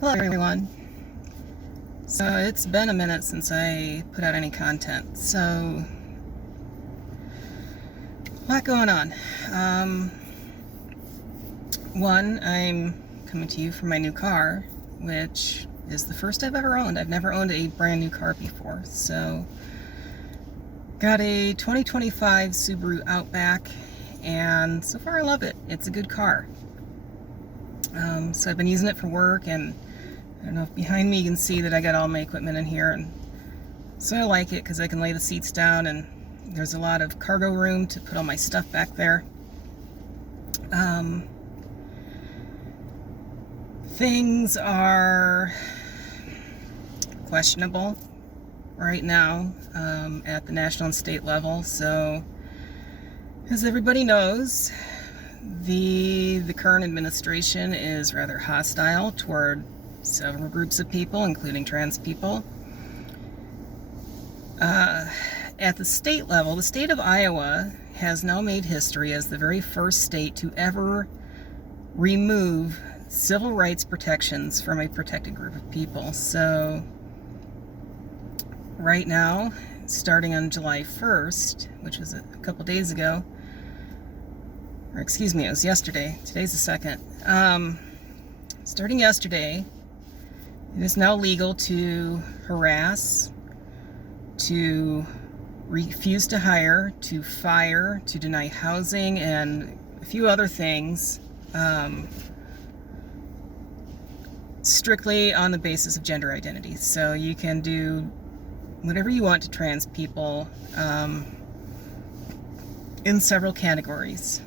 Hello everyone. So it's been a minute since I put out any content, so a lot going on. One, I'm coming to you from my new car, which is the first I've ever owned. I've never owned a brand new car before. So got a 2025 Subaru Outback, and so far I love it. It's a good car. So I've been using it for work, and I don't know if behind me you can see that I got all my equipment in here, and so I like it because I can lay the seats down and there's a lot of cargo room to put all my stuff back there. Things are questionable right now at the national and state level. So, as everybody knows, the current administration is rather hostile toward several groups of people, including trans people. At the state level, the state of Iowa has now made history as the very first state to ever remove civil rights protections from a protected group of people. So right now, starting on July 1st, which was a couple days ago, or excuse me, it was yesterday. Today's the 2nd. Starting yesterday, it is now legal to harass, to refuse to hire, to fire, to deny housing, and a few other things, strictly on the basis of gender identity. So you can do whatever you want to trans people in several categories.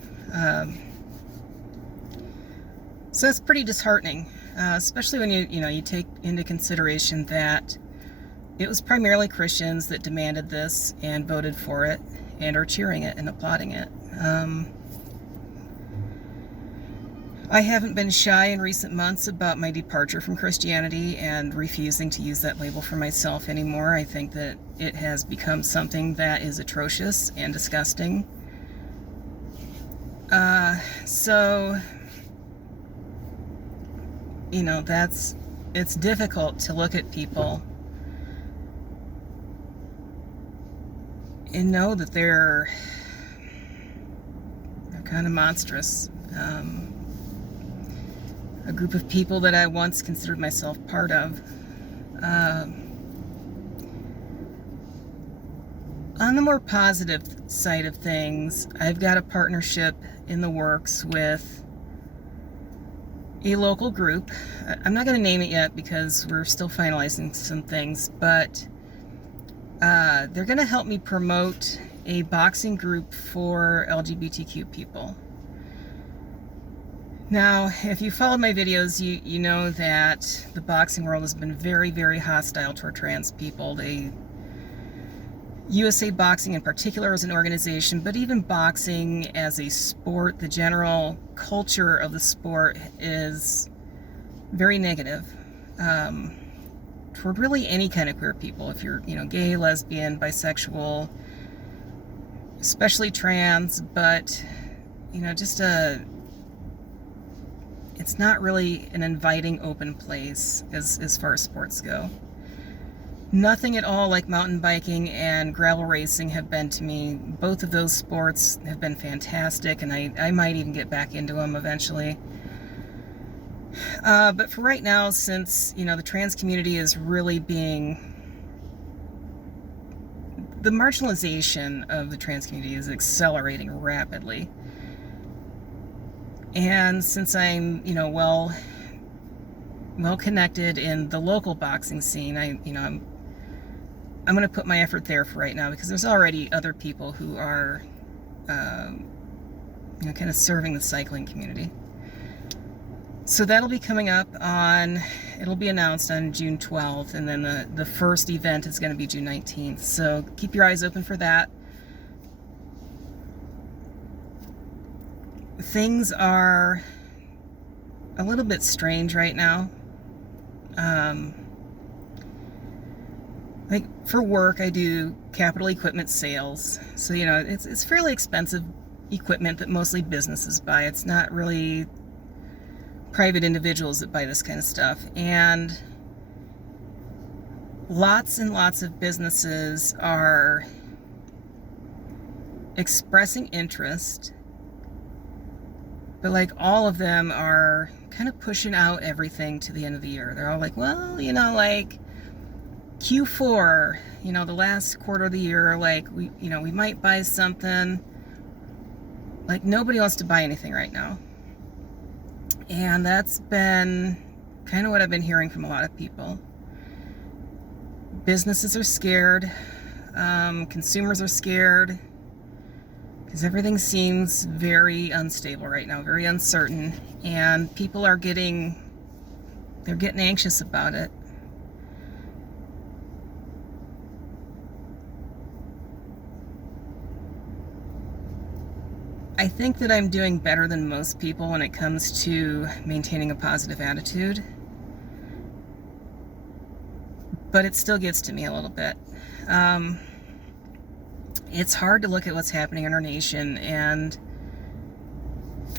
So that's pretty disheartening, especially when you take into consideration that it was primarily Christians that demanded this and voted for it and are cheering it and applauding it. I haven't been shy in recent months about my departure from Christianity and refusing to use that label for myself anymore. I think that it has become something that is atrocious and disgusting. So, it's difficult to look at people and know that they're kind of monstrous. A group of people that I once considered myself part of. On the more positive side of things, I've got a partnership in the works with a local group. I'm not going to name it yet because we're still finalizing some things, but they're going to help me promote a boxing group for LGBTQ people. Now, if you followed my videos, you know that the boxing world has been very, very hostile toward trans people. USA Boxing in particular as an organization, but even boxing as a sport, the general culture of the sport is very negative toward really any kind of queer people. If you're, gay, lesbian, bisexual, especially trans, but, it's not really an inviting, open place as far as sports go. Nothing at all like mountain biking and gravel racing have been to me. Both of those sports have been fantastic, and I might even get back into them eventually. But for right now, since, the trans community is really the marginalization of the trans community is accelerating rapidly. And since I'm, well connected in the local boxing scene, I'm going to put my effort there for right now because there's already other people who are, kind of serving the cycling community. So that'll be coming up it'll be announced on June 12th, and then the first event is going to be June 19th. So keep your eyes open for that. Things are a little bit strange right now. Like for work, I do capital equipment sales. So, it's fairly expensive equipment that mostly businesses buy. It's not really private individuals that buy this kind of stuff. And lots and lots of businesses are expressing interest, but like all of them are kind of pushing out everything to the end of the year. They're all like, well, like Q4, the last quarter of the year, like we might buy something. Like nobody wants to buy anything right now. And that's been kind of what I've been hearing from a lot of people. Businesses are scared. Consumers are scared. Because everything seems very unstable right now, very uncertain. And people are getting anxious about it. I think that I'm doing better than most people when it comes to maintaining a positive attitude. But it still gets to me a little bit. It's hard to look at what's happening in our nation and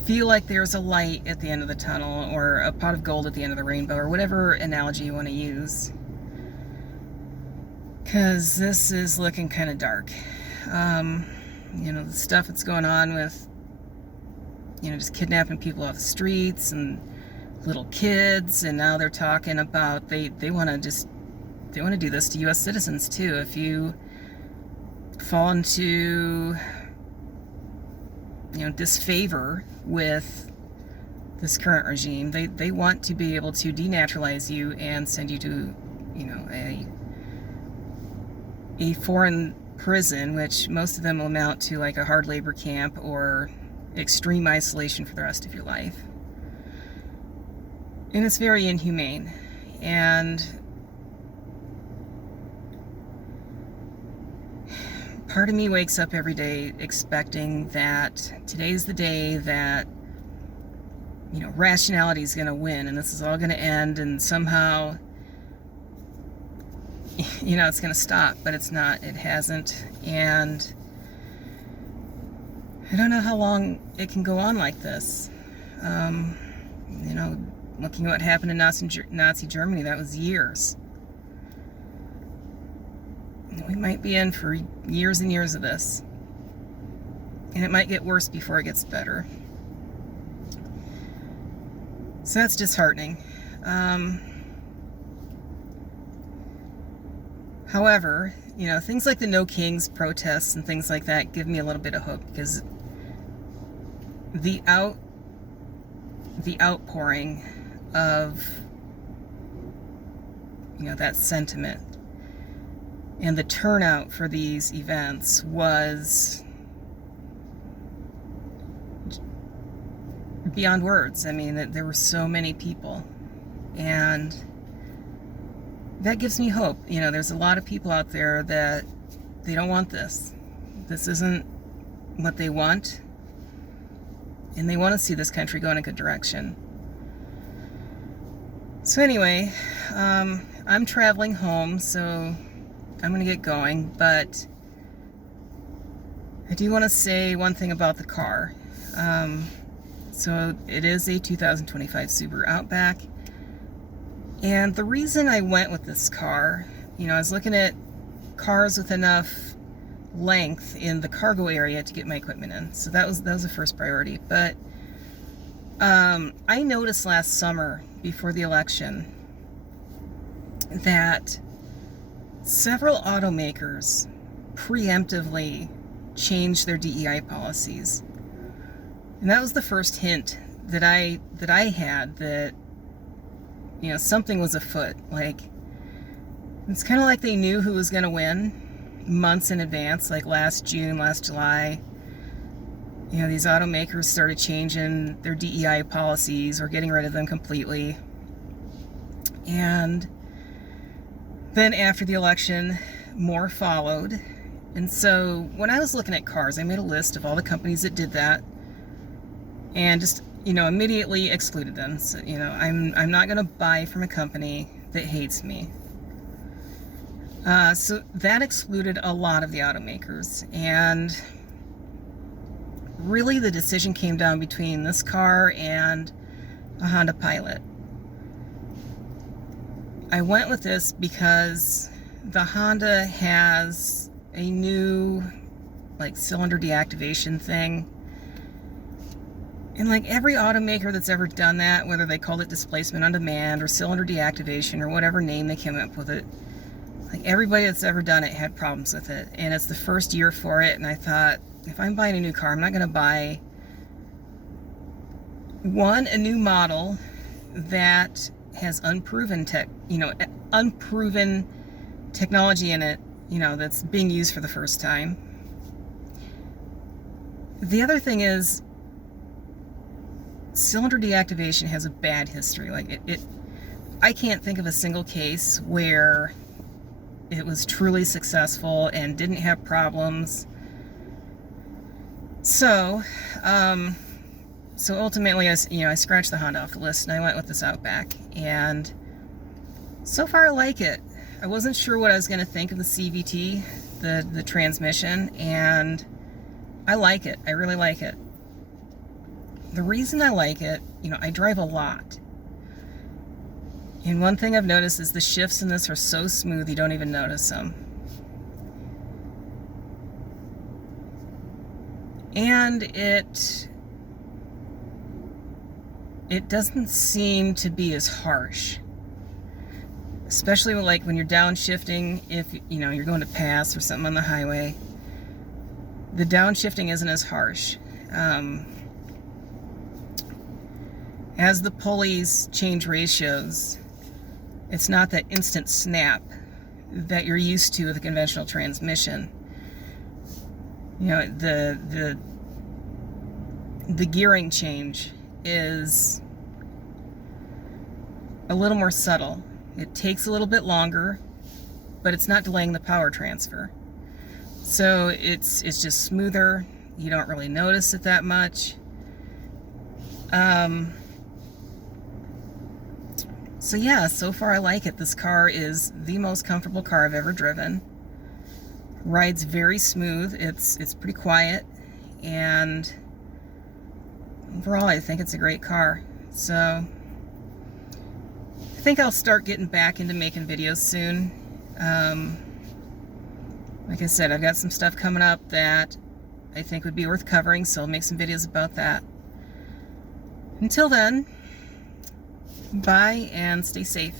feel like there's a light at the end of the tunnel, or a pot of gold at the end of the rainbow, or whatever analogy you want to use. Because this is looking kind of dark. The stuff that's going on with, just kidnapping people off the streets and little kids, and now they're talking about they want to do this to U.S. citizens too. If you fall into disfavor with this current regime, they want to be able to denaturalize you and send you to a foreign prison, which most of them will amount to like a hard labor camp or extreme isolation for the rest of your life. And it's very inhumane. And part of me wakes up every day expecting that today's the day that rationality is going to win, and this is all going to end, and somehow it's going to stop. But it's not. It hasn't. And I don't know how long it can go on like this. Looking at what happened in Nazi Germany, that was years. We might be in for years and years of this. And it might get worse before it gets better. So that's disheartening. However, things like the No Kings protests and things like that give me a little bit of hope, because the outpouring of that sentiment and the turnout for these events was beyond words. I mean, there were so many people, and that gives me hope. There's a lot of people out there that they don't want this. This isn't what they want, and they want to see this country go in a good direction. So anyway, I'm traveling home, so I'm going to get going, but I do want to say one thing about the car. So it is a 2025 Subaru Outback, and the reason I went with this car, I was looking at cars with enough length in the cargo area to get my equipment in, so that was the first priority. But I noticed last summer, before the election, that several automakers preemptively changed their DEI policies. And that was the first hint that I had that something was afoot. Like, it's kind of like they knew who was going to win months in advance, like last June, last July. These automakers started changing their DEI policies or getting rid of them completely. And then after the election, more followed. And so when I was looking at cars, I made a list of all the companies that did that, and just immediately excluded them. So I'm not going to buy from a company that hates me. So that excluded a lot of the automakers, and really the decision came down between this car and a Honda Pilot. I went with this because the Honda has a new like cylinder deactivation thing. And like every automaker that's ever done that, whether they called it displacement on demand or cylinder deactivation or whatever name they came up with it, like everybody that's ever done it had problems with it. And it's the first year for it, and I thought, if I'm buying a new car, I'm not going to buy a new model that has unproven technology in it, that's being used for the first time. The other thing is, cylinder deactivation has a bad history. Like I can't think of a single case where it was truly successful and didn't have problems. So ultimately, I scratched the Honda off the list and I went with this Outback, and so far I like it. I wasn't sure what I was going to think of the CVT, the transmission, and I like it. I really like it. The reason I like it, I drive a lot. And one thing I've noticed is the shifts in this are so smooth you don't even notice them. And it doesn't seem to be as harsh. Especially like when you're downshifting, if you're going to pass or something on the highway. The downshifting isn't as harsh. As the pulleys change ratios, it's not that instant snap that you're used to with a conventional transmission. The gearing change is a little more subtle. It takes a little bit longer, but it's not delaying the power transfer. So it's just smoother. You don't really notice it that much. So yeah, so far I like it. This car is the most comfortable car I've ever driven. Rides very smooth. It's pretty quiet, and overall I think it's a great car. So I think I'll start getting back into making videos soon. Like I said, I've got some stuff coming up that I think would be worth covering, so I'll make some videos about that. Until then, bye and stay safe.